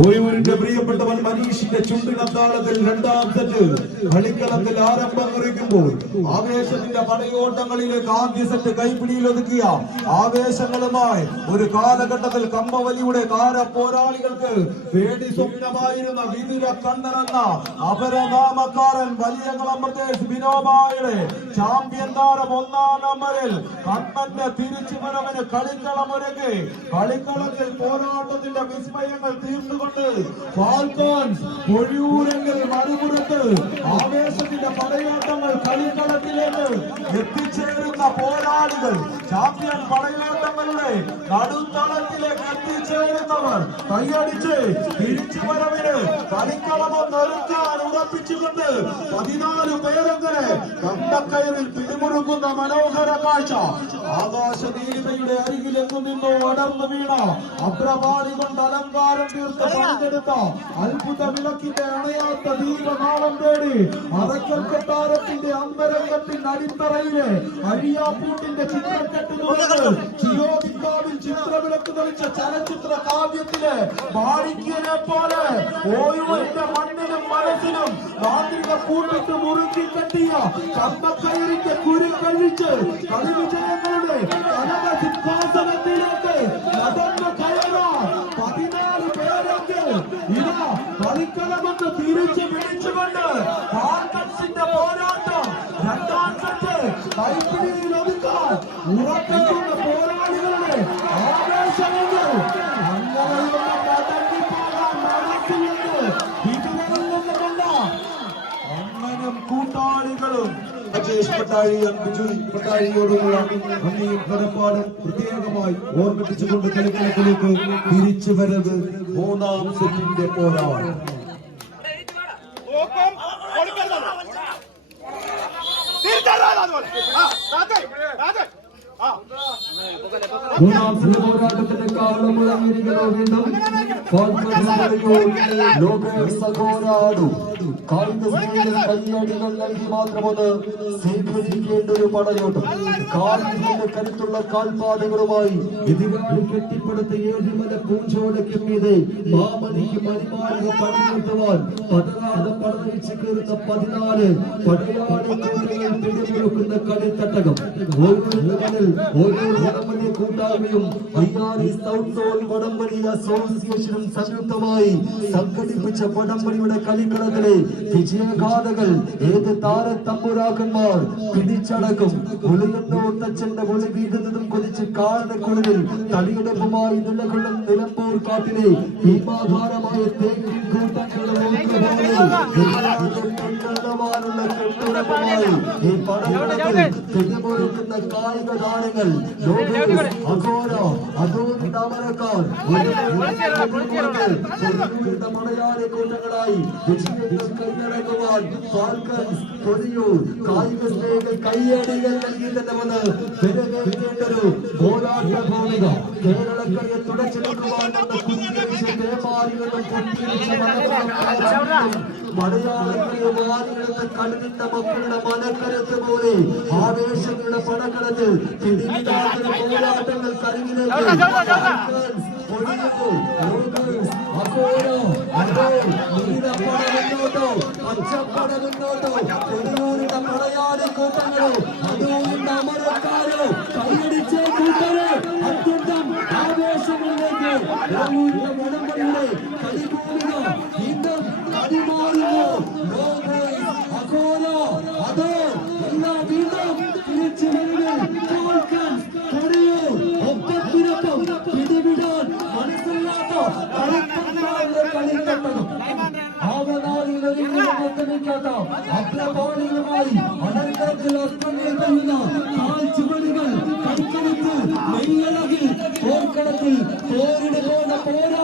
ഓയൂരിന്റെ പ്രിയപ്പെട്ടവൻ മനീഷിന്റെ ചുണ്ടിനത്താളത്തിൽ രണ്ടാം സെറ്റ് കളിക്കളത്തിൽ ആരംഭം കുറിക്കുമ്പോൾ ആവേശത്തിന്റെ പടയോട്ടങ്ങളിലേക്ക് ആദ്യ സെറ്റ് കൈപ്പിടിയിൽ ഒതുക്കിയ ആവേശങ്ങളുമായി ഒരു കാലഘട്ടത്തിൽ കമ്പവലിയുടെ താര പോരാളികൾക്ക് പേടി സ്വപ്നമായിരുന്ന വിതുര കണ്ണനെന്ന അപരനാമക്കാരൻ വലിയകുളം പ്രദേശ് വിനോബായുടെ ചാമ്പ്യൻ താരം ഒന്നാം നമ്പറിൽ കണ്ണന്റെ തിരിച്ചുവരവിന് കളിക്കളമൊരുക്കി കളിക്കളത്തിൽ പോരാട്ടത്തിന്റെ വിസ്മയങ്ങൾ തീർന്നു ഫാൽക്കോൺസ് പൊഴിയൂരങ്ങൾ മറുപുറത്ത് ആവേശത്തിന്റെ പടയോട്ടങ്ങൾ കളിക്കളത്തിലേക്ക് എത്തിച്ചേരുന്ന പോരാളികൾ ചാമ്പ്യൻ പടയോട്ടങ്ങളുടെ നടുത്തളത്തിലേക്ക് എത്തിച്ചേരുന്നവർ കൈയടിച്ച് തിരിച്ചുവരവിന് കളിക്കളമൊന്നൊരുക്കാൻ ഉറപ്പിച്ചുകൊണ്ട് 14 പേരങ്ങനെ കണ്ടക്കയറിൽ പിടിമുറുക്കുന്ന മനോഹര കാഴ്ച ആകാശനീലിമയുടെ അരികിലെങ്ങു നിന്നോ അടർന്നു വീണ അപ്രപാടി കൊണ്ട് അലങ്കാരം തീർത്ത പങ്കെടുത്ത അത്ഭുത വിളക്കിന്റെ അണയാത്ത ദീപനാളം തേടി അറക്കൽ കൊട്ടാരത്തിന്റെ അന്തരംഗത്തിന്റെ അടിത്തറയിലെ അഴിയാപ്പൂട്ടിന്റെ ചിത്രക്കെട്ടുകൊണ്ട് ചിയോദിക്കാവിൽ ചിത്രവിളക്ക് തെളിച്ച ചലച്ചിത്ര കാവ്യത്തിലെ മാണിക്യനെ പോലെ ഓയൂരിന്റെ മണ്ണിലും മനസ്സിലും മാന്ത്രിക കൂട്ടിട്ട് മുറുക്കി കെട്ടിയ കമ്പക്കയറിന്റെ കുരുൾ കഴിച്ച് കളിവിജയങ്ങളുടെ കനക സിംഹാസനത്തിലേക്ക് നടന്നു കയറാൻ 14 പേരെങ്കിൽ ഇതാ കളിക്കളമെന്ന് തിരിച്ചു പിടിച്ചുകൊണ്ട് ഫാൽക്കൺസിന്റെ പോരാട്ടം രണ്ടാം സെറ്റ് കൈപ്പിടിയിൽ ഒതുക്കാൻ ഉറപ്പിക്കുന്ന പോരാളികളുടെ ആവേശമെങ്കിൽ അങ്ങനെയുള്ള മടങ്ങിപ്പോകാൻ മനസ്സിലെന്ന് ഇതികളിൽ നിന്നുമല്ല അണ്ണനും കൂട്ടാളികളും രാജേഷ് പട്ടാഴിയും ബിജു പട്ടാഴിയോടുള്ള നന്ദിയും കടപ്പാടും പ്രത്യേകമായി ഓർമ്മിപ്പിച്ചുകൊണ്ട് കളിക്കളത്തിലേക്ക് തിരിച്ചു വരവ് മൂന്നാം സെറ്റിന്റെ പോരാട്ടം. മൂന്നാം സെറ്റ് പോരാട്ടത്തിന്റെ കാവളം മുഴങ്ങിയിരിക്കുന്നു. വീണ്ടും കയ്യടികൾ നൽകി മാത്രമൊന്ന് സ്വീകരിക്കേണ്ട ഒരു പടയോട്ടം. കാലിന്റെ കരുത്തുള്ള കാൽപാദങ്ങളുമായി കെട്ടിപ്പടുത്ത ഏഴുമല പൂഞ്ചോടയ്ക്ക് മീതെ മാമനിക്ക് മരിമാർഗ പണിയെടുത്തുവാൻ പതരാതെ പടവഴിച്ച് കയറുന്ന 14 പടയാളികൾ പിടിമുറുക്കുന്ന കളിത്തട്ടകം. ഓരോ വടംവലി കൂട്ടായ്മയും അയ്യാറി സൗത്ത് സോൺ വടംവലി അസോസിയേഷനും സംയുക്തമായി സംഘടിപ്പിച്ച വടംവലിയുടെ കളിക്കളത്തിലെ വിജയഗാഥകൾ ഏത് താരത്തമ്പുരാക്കന്മാർ പിടിച്ചടക്കും. ഒളിയുന്ന ഒത്തച്ഛന്റെ ഒളി വീഴുന്നതും കൊതിച്ച് കാണുന്ന കുളിരിൽ തളിയെടുപ്പുമായി നിലകൊള്ളും നിലമ്പൂർ കാട്ടിലെ ഭീമാകാരമായ തേക്കിൻ കൂട്ടങ്ങളുടെ ഈ പടങ്ങളിൽ പിടിമുറുക്കുന്ന കായിക താരങ്ങൾ മലയാളി കൂട്ടങ്ങളായി കൈയടക്കുവാൻ ഫാൽക്കൺസ് കൊടിയൂർ കായിക സ്നേഹികൾ കൈയടികൾ നൽകി തന്നെ വന്ന് തിരഞ്ഞെടുക്കേണ്ടൊരു പോരാട്ട ഭൂമിക. കേരളക്കരയെ തുടച്ചെടുക്കുവാൻ മലയാളികളെ വാരിയെടുത്ത കടുത്ത മക്കളുടെ മനക്കരത്ത് പോലെ ആവേശങ്ങളുടെ പടക്കളത്തിൽ പോരാട്ടങ്ങൾ കരിങ്ങിലേക്ക് കൊടിയൂരിന്റെ പടയാളി കൂട്ടങ്ങളോ അതോറിന്റെ അമരക്കാരോ കൈയടിച്ച കൂട്ടരെ അത്യന്തം ആവേശങ്ങളിലേക്ക് വടംവലിയുടെ കളിഭൂമിക വീണ്ടും കളിമാറുന്നു. അഘോരോ അതോ എല്ലാ വീണ്ടും തിരിച്ചു വരുന്ന കൊടിയൂർ ഒപ്പത്തിനൊപ്പം പിടിവിടാൻ മനസ്സില്ലാത്ത കളിത്തട്ടകം. അപ്രബോധികളുമായി അടർക്കത്തിൽ അസ്ത്രങ്ങൾ കഴിയുന്ന കാൽച്ചുവടുകൾ കൈക്കരുത്ത് മെയ്യളകിൽ പോർക്കളത്തിൽ പോരിടുന്ന പോരാ